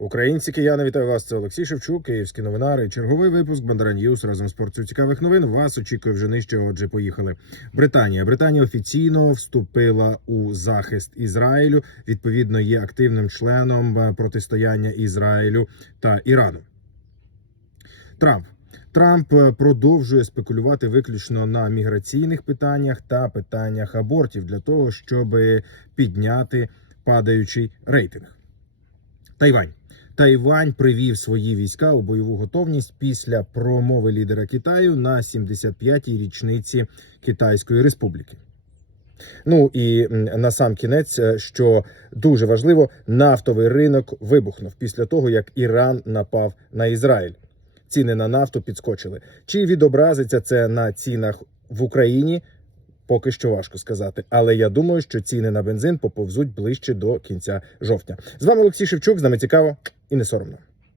Українці, кияни, вітаю вас. Це Олексій Шевчук, київські новинари. Черговий випуск Бандера Ньюс разом з порцією цікавих новин. Вас очікує вже нижче. Отже, поїхали. Британія. Британія офіційно вступила у захист Ізраїлю. Відповідно, є активним членом е, протистояння Ізраїлю та Ірану. Трамп. Трамп е, продовжує спекулювати виключно на міграційних питаннях та питаннях абортів для того, щоб підняти падаючий рейтинг. Тайвань. Тайвань привів свої війська у бойову готовність після промови лідера Китаю на 75-й річниці Китайської Республіки. Ну і на сам кінець, е, що дуже важливо, нафтовий ринок вибухнув після того, як Іран напав на Ізраїль. Ціни на нафту підскочили. Чи відобразиться це на цінах в Україні? Поки що важко сказати, але я думаю, що ціни на бензин поповзуть ближче до кінця жовтня. З вами Олексій Шевчук. З нами цікаво і не соромно.